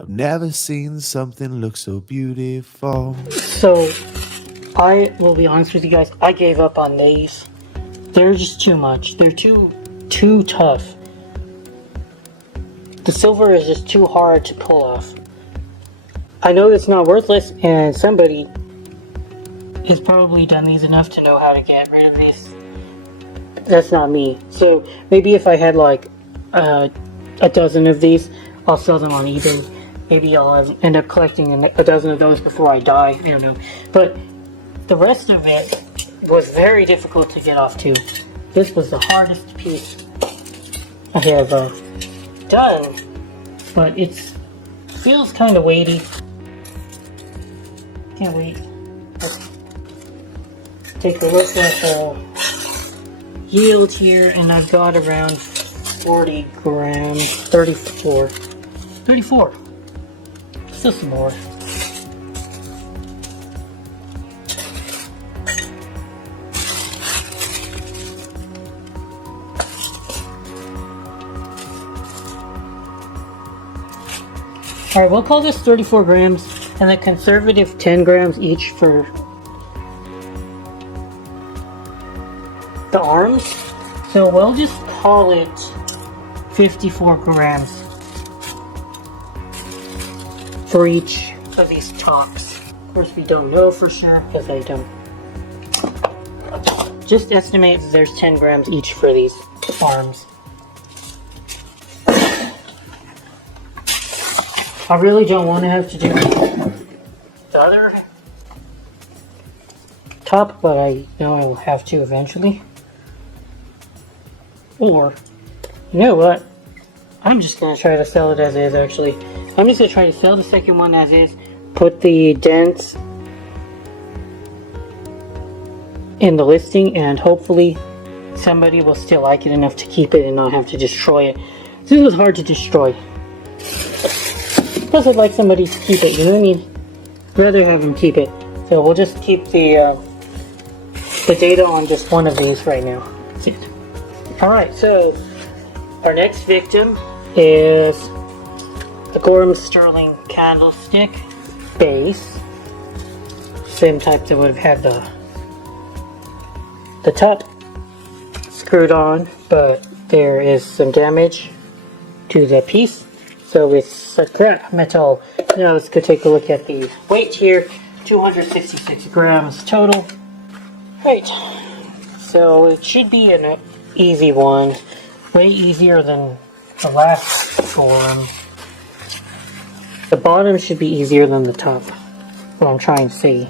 I've never seen something look so beautiful. So, I will be honest with you guys, I gave up on these. They're just too much. They're too tough. The silver is just too hard to pull off. I know it's not worthless, and somebody has probably done these enough to know how to get rid of this. That's not me. So maybe if I had like a dozen of these, I'll sell them on eBay. Maybe I'll end up collecting a dozen of those before I die. I don't know. But the rest of it was very difficult to get off too. This was the hardest piece I have done, but it feels kind of weighty. Can't wait. Let's take a look at the yield here, and I've got around 40 grams, 34. Still some more. Alright, we'll call this 34 grams, and the conservative 10 grams each for the arms. So we'll just call it 54 grams for each of these tops. Of course, we don't know for sure because I don't. Just estimate there's 10 grams each for these arms. I really don't want to have to do the other top, but I know I will have to eventually. Or, you know what? I'm just going to try to sell it as is, actually. I'm just going to try to sell the second one as is, put the dents in the listing, and hopefully somebody will still like it enough to keep it and not have to destroy it. This was hard to destroy. Plus, I'd like somebody to keep it, you know what I mean? I'd rather have them keep it. So we'll just keep the data on just one of these right now. That's it. Alright, so our next victim is the Gorham Sterling candlestick base. Same type that would have had the top screwed on, but there is some damage to the piece. So it's scrap metal. Now let's go take a look at the weight here. 266 grams total. Right. So it should be an easy one. Way easier than the last Gorham. The bottom should be easier than the top. What I'm trying to say.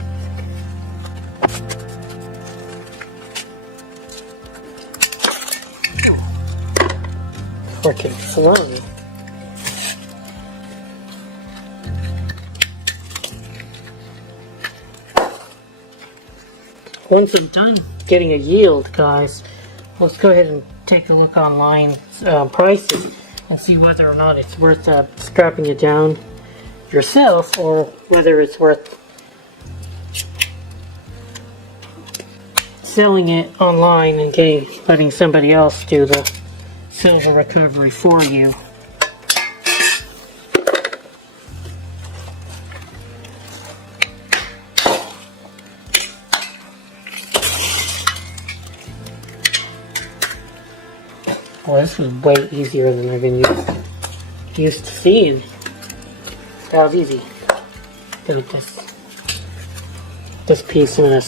Freaking slow. Once I'm done getting a yield, guys, let's go ahead and take a look online prices and see whether or not it's worth strapping it down yourself, or whether it's worth selling it online and letting somebody else do the silver recovery for you. Well, this was way easier than I've been used to seeing. That was easy. Look at this piece I'm gonna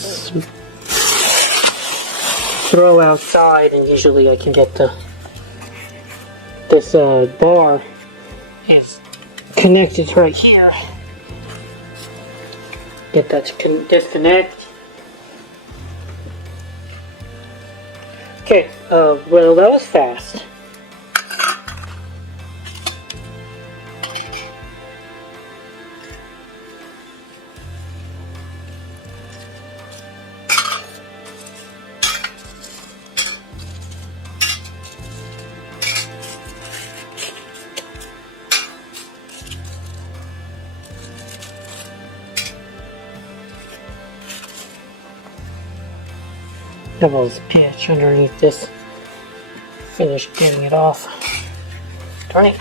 throw outside, and usually I can get this bar is connected right here. Get that to disconnect. Okay, well, that was fast. Devil's pitch underneath this. Finished getting it off. Darn it.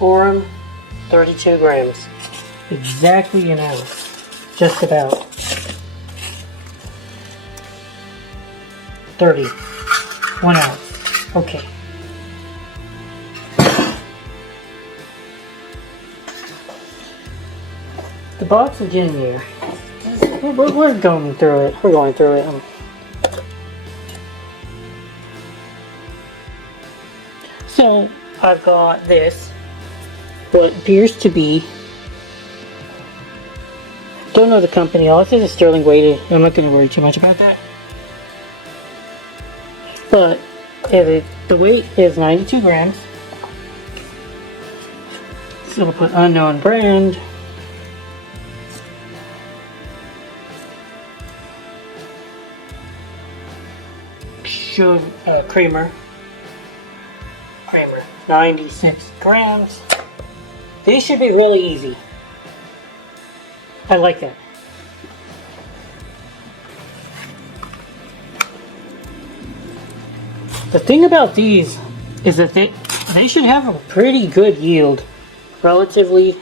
Quorum, 32 grams. Exactly an ounce. Just about. 30. 1 ounce. Okay. The box of ginger. We're going through it. We're going through it. So, I've got this. What appears to be... Don't know the company. All it says is sterling weighted. I'm not going to worry too much about that. But the weight is 92 grams. So we'll put unknown brand. Creamer. 96 grams. These should be really easy. I like that. The thing about these is that they should have a pretty good yield, relatively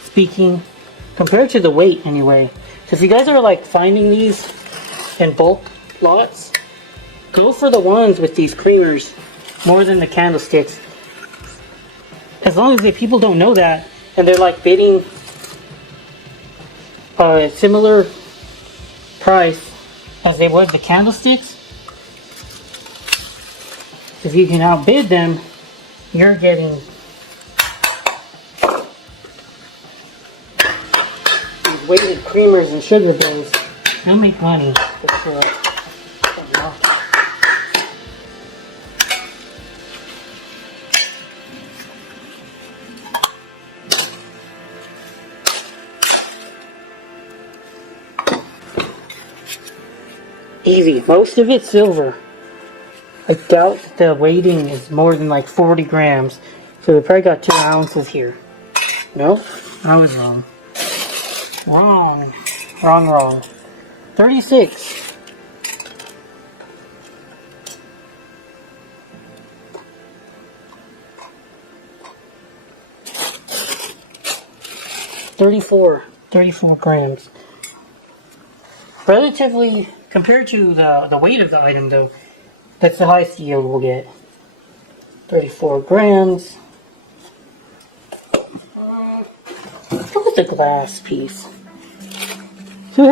speaking, compared to the weight anyway. So if you guys are like finding these in bulk lots, go for the ones with these creamers more than the candlesticks. As long as the people don't know that and they're like bidding a similar price as they would the candlesticks, if you can outbid them, you're getting these weighted creamers and sugar bowls. They'll make money for sure. Easy. Most of it's silver. I doubt the weighting is more than like 40 grams. So we probably got 2 ounces here. No? I was wrong. Wrong. 36. $34 grams. Relatively, compared to the weight of the item though, that's the highest yield we'll get. 34 grams. Look at the glass piece. So I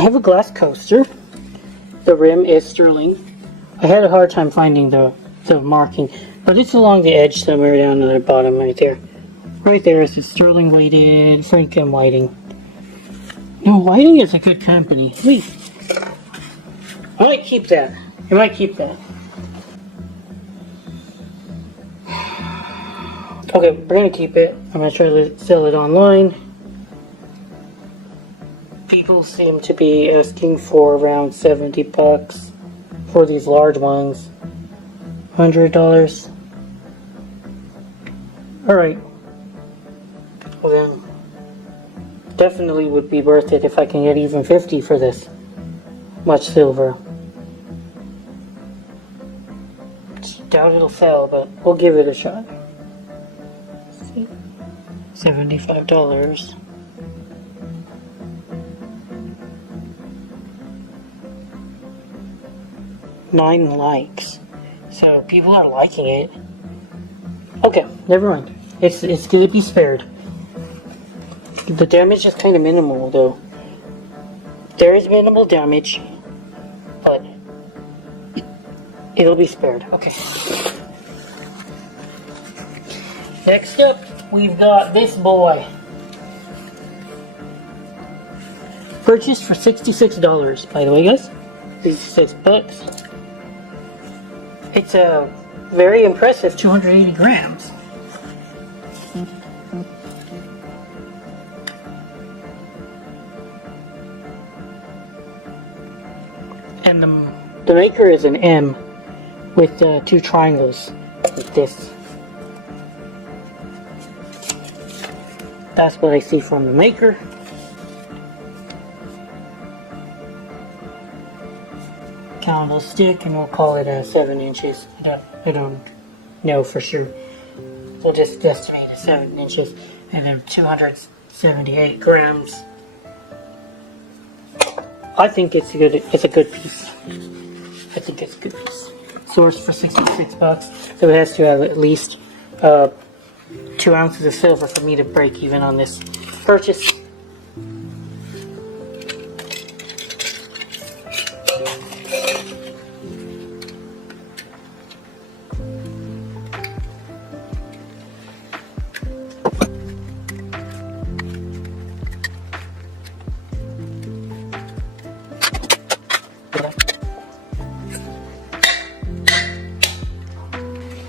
have a glass coaster. The rim is sterling. I had a hard time finding the marking, but it's along the edge somewhere down at the bottom right there. Right there is the sterling weighted Franken Whiting. No, Whiting is a good company. I might keep that. Okay, we're gonna keep it. I'm gonna try to sell it online. People seem to be asking for around 70 bucks for these large ones. $100. Alright. Well then, definitely would be worth it if I can get even 50 for this much silver. Doubt it'll sell, but we'll give it a shot. See? $75. Nine likes. So people are liking it. Okay, never mind. It's gonna be spared. The damage is kind of minimal though. There is minimal damage, but it'll be spared. Okay. Next up, we've got this boy. Purchased for $66, by the way, guys. $66. It's a very impressive 280 grams. And the maker is an M with 2 triangles like this. That's what I see from the maker. Candlestick, and we'll call it 7 inches. I don't know for sure. We'll just estimate it 7 inches and then 278 grams. I think it's a good piece. I think it's a good piece. Sourced for $66, so it has to have at least 2 ounces of silver for me to break even on this purchase.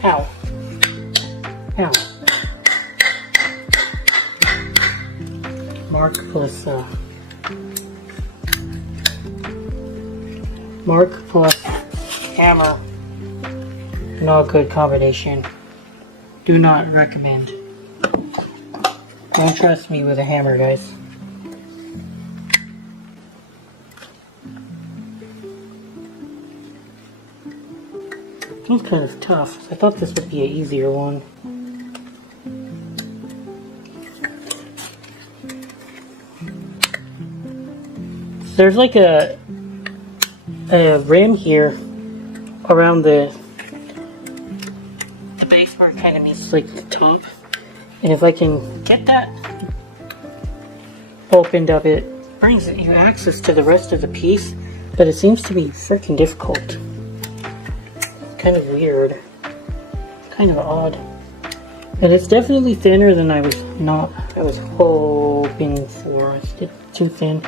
Ow. Ow. Mark plus hammer. Not a good combination. Do not recommend. Don't trust me with a hammer, guys. It's kind of tough. I thought this would be an easier one. There's like a rim here around the base where it kind of meets like the top. And if I can get that opened up, it brings you access to the rest of the piece, but it seems to be freaking difficult. Kind of weird, kind of odd, and it's definitely thinner than I was hoping for. It's too thin.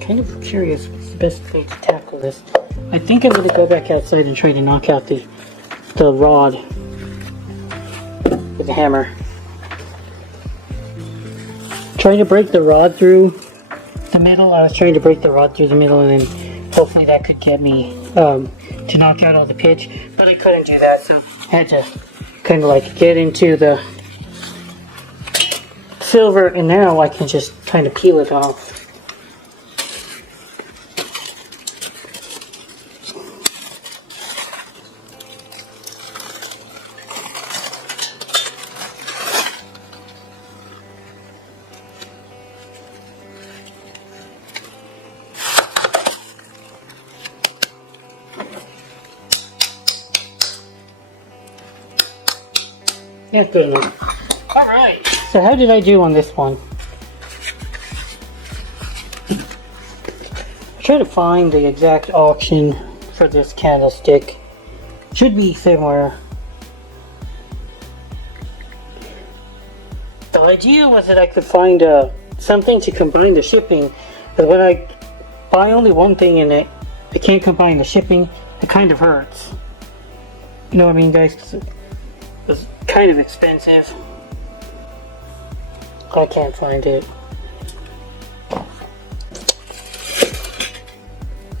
Kind of curious what's the best way to tackle this. I think I'm gonna go back outside and try to knock out the rod with the hammer. Trying to break the rod through the middle. I was trying to break the rod through the middle, and then hopefully that could get me to knock out all the pitch, but I couldn't do that, so I had to kind of like get into the silver, and now I can just kind of peel it off. Yeah, good enough. Alright, so how did I do on this one? I tried to find the exact auction for this candlestick. Should be somewhere. The idea was that I could find something to combine the shipping, but when I buy only one thing in it, I can't combine the shipping. It kind of hurts. You know what I mean, guys? It's kind of expensive. I can't find it.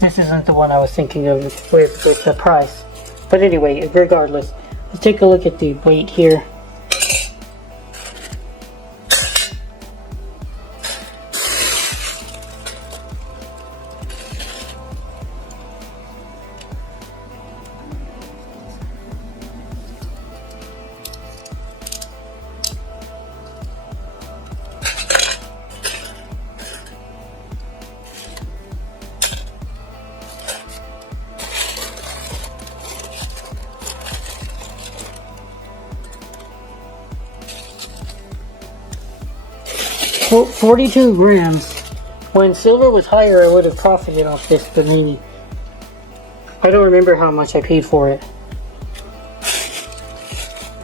This isn't the one I was thinking of with the price. But anyway, regardless, let's take a look at the weight here. Well, 42 grams. When silver was higher, I would have profited off this, but maybe. I don't remember how much I paid for it.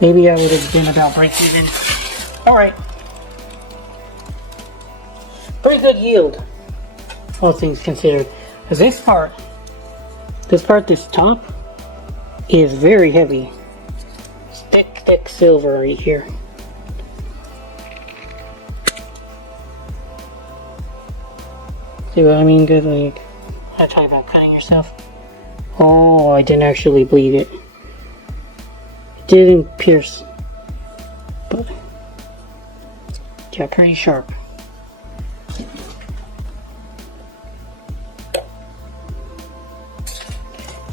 Maybe I would have been about break even. Alright. Pretty good yield, all things considered. Because this part, this top, is very heavy. It's thick silver right here. See what I mean? Good, like, I tell you about cutting yourself. Oh, I didn't actually bleed it. It didn't pierce, but yeah, pretty sharp.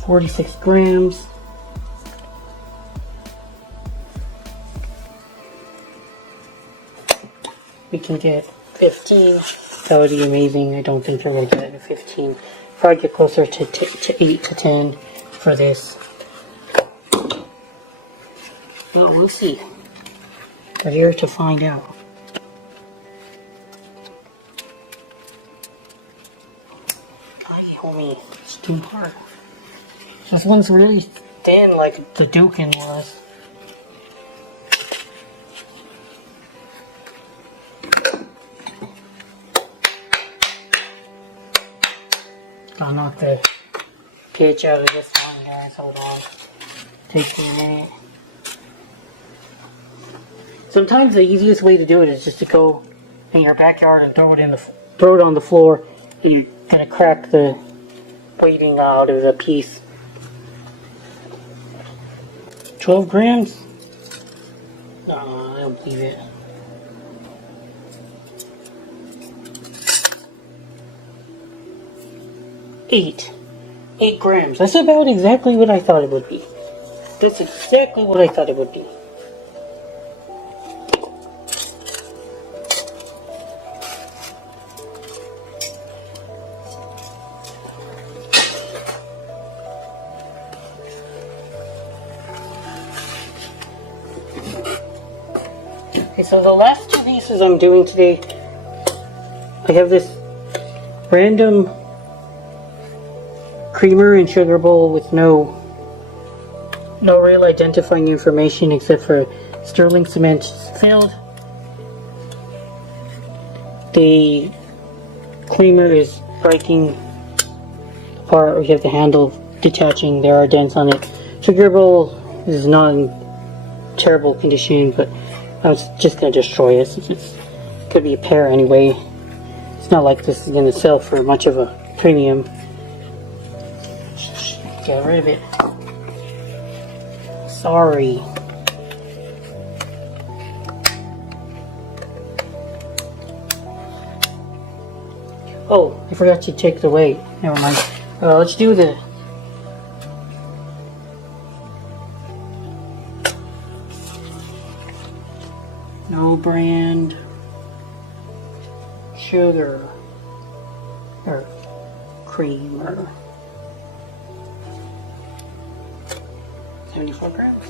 46 grams. We can get 15. That would be amazing. I don't think we're going to get 15. Probably get closer to 8 to 10 for this. Well, we'll see. We're here to find out. Homie, it's too hard. This one's really thin, like the Dukin was. I'll knock the pitch out of this one, guys. Hold on. Takes me a minute. Sometimes the easiest way to do it is just to go in your backyard and throw it on the floor, and you're gonna crack the weighting out of the piece. 12 grams? No, I don't believe it. Eight grams. That's about exactly what I thought it would be. That's exactly what I thought it would be. Okay, so the last two pieces I'm doing today, I have this random creamer and sugar bowl with no real identifying information except for sterling cement filled. The creamer is breaking apart. We have the handle detaching. There are dents on it. Sugar bowl is not in terrible condition, but I was just gonna destroy it since it's could be a pair anyway. It's not like this is gonna sell for much of a premium. Get rid of it. Sorry. Oh, I forgot to take the weight. Never mind. Let's do the no brand sugar or creamer. 74 grams.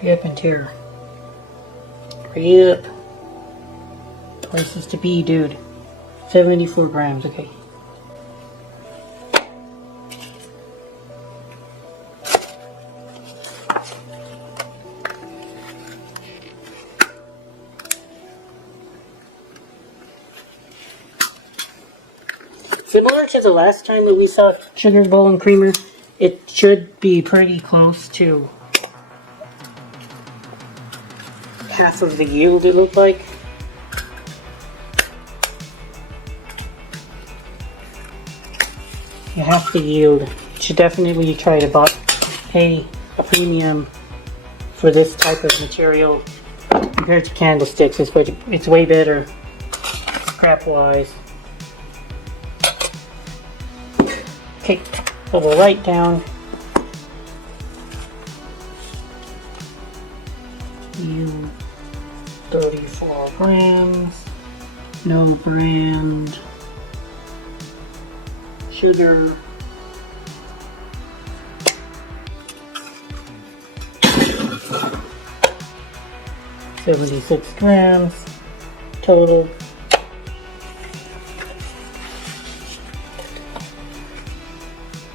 Hurry up and tear. Hurry up. Places to be, dude. 74 grams, okay. Similar to the last time that we saw sugar bowl and creamer, it should be pretty close to half of the yield, it looked like. You have to yield. You should definitely try to pay a premium for this type of material compared to candlesticks. It's way better scrap wise. Okay, so we'll write down you 34 grams, no brand, sugar, $76 grams total.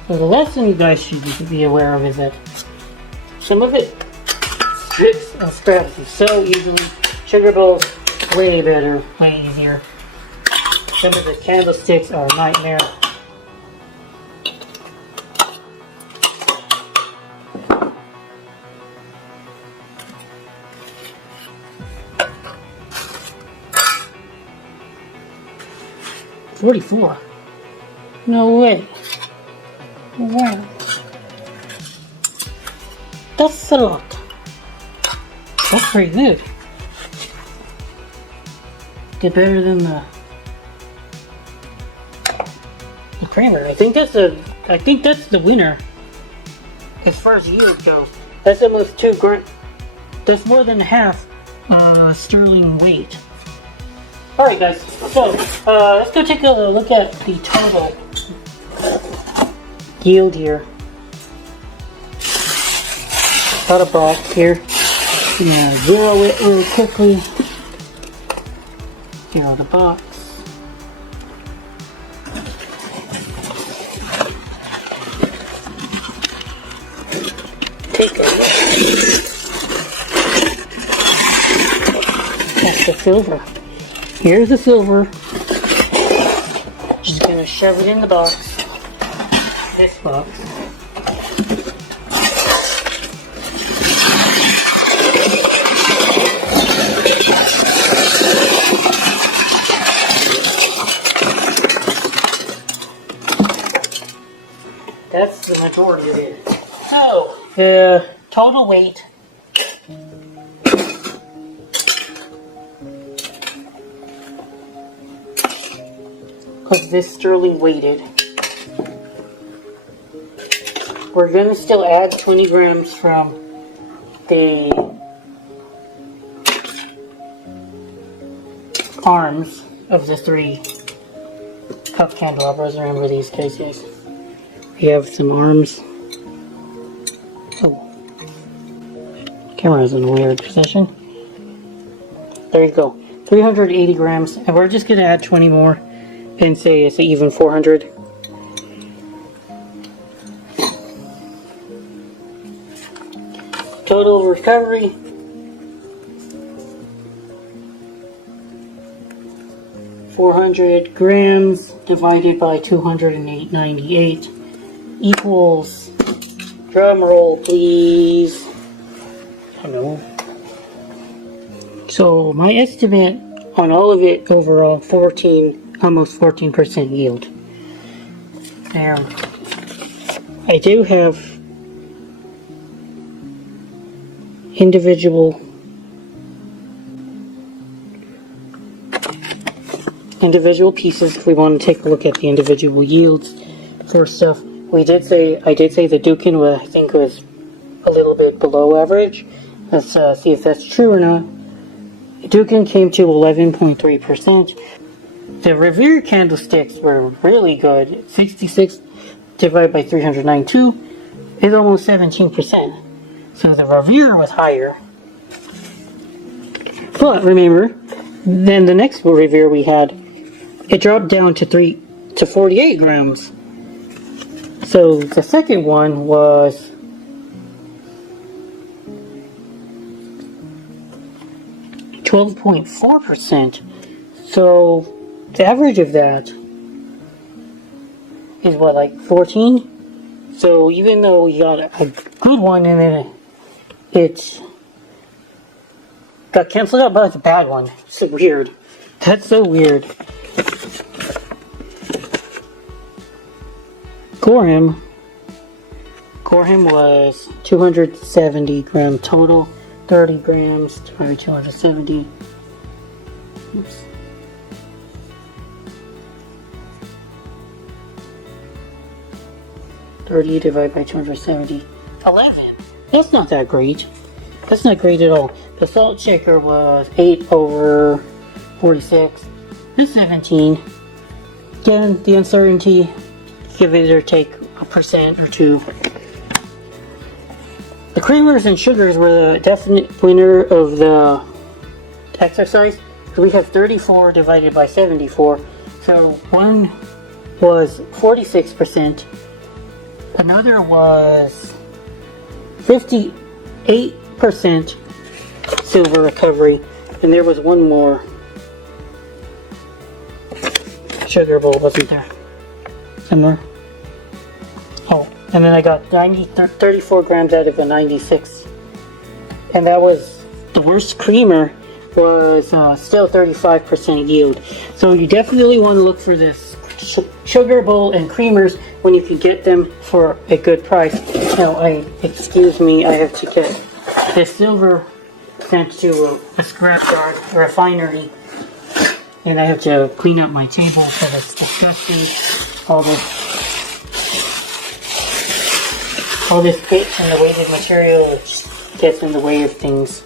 So the lesson you guys should be aware of is that some of it strips and scraps so easily. Sugar bowls, way better, way easier. Some of the candlesticks are a nightmare. $44. No way. Wow. That's a lot. That's pretty good. Get better than the creamer. I think that's the winner as far as yield goes. That's almost 2 grams. That's more than half sterling weight. Alright guys, so let's go take a look at the total yield here. Got a box here. Yeah, zero it really quickly. Zero the box. Take a look. That's the silver. Here's the silver. Just gonna shove it in the box. This box. That's the majority of it. So, the total weight because this sterling weighted. We're going to still add 20 grams from the arms of the 3 cup candelabras. Remember these cases. We have some arms. Oh. Camera's in a weird position. There you go. 380 grams. And we're just going to add 20 more and say it's an even 400. Total recovery. $400 grams divided by 208.98 equals, drum roll please, I don't know. So my estimate on all of it overall, almost 14% yield. Now, I do have individual pieces if we want to take a look at the individual yields for stuff. I did say the Dukin was, I think, was a little bit below average. Let's see if that's true or not. Dukin came to 11.3%. The Revere candlesticks were really good. 66 divided by 392 is almost 17%. So the Revere was higher. But remember, then the next Revere we had, it dropped down to 48 grams. So the second one was 12.4%. So the average of that is what, like 14? So even though we got a good one and then it got canceled out by the bad one. It's so weird. That's so weird. Gorham was 270 gram total, 30 grams divided by 270. Oops. $30 divided by 270. 11. That's not that great. That's not great at all. The salt shaker was 8/46. That's 17. Again, the uncertainty. Give it or take a % or 2. The creamers and sugars were the definite winner of the exercise. We have 34 divided by 74. So one was 46%. Another was 58% silver recovery. And there was one more sugar bowl, wasn't there? Somewhere. Oh, and then I got 34 grams out of a 96. And that was the worst creamer was still 35% yield. So you definitely want to look for this sugar bowl and creamers when you can get them for a good price. Now, excuse me, I have to get this silver sent to a scrapyard refinery. And I have to clean up my table because it's disgusting. All this pitch and the weighted material gets in the way of things.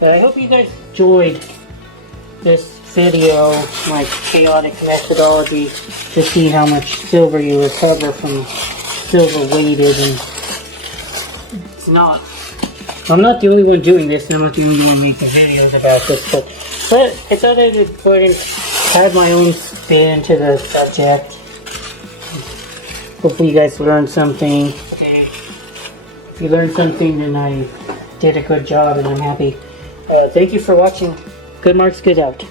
But I hope you guys enjoyed this video, my chaotic methodology to see how much silver you recover from silver weighted. And it's not. I'm not the only one doing this, and I'm not the only one making videos about this, but I thought I'd important add my own spin to the subject. Hopefully you guys learned something. If you learned something, then I did a good job and I'm happy. Thank you for watching. Good Marks, good out.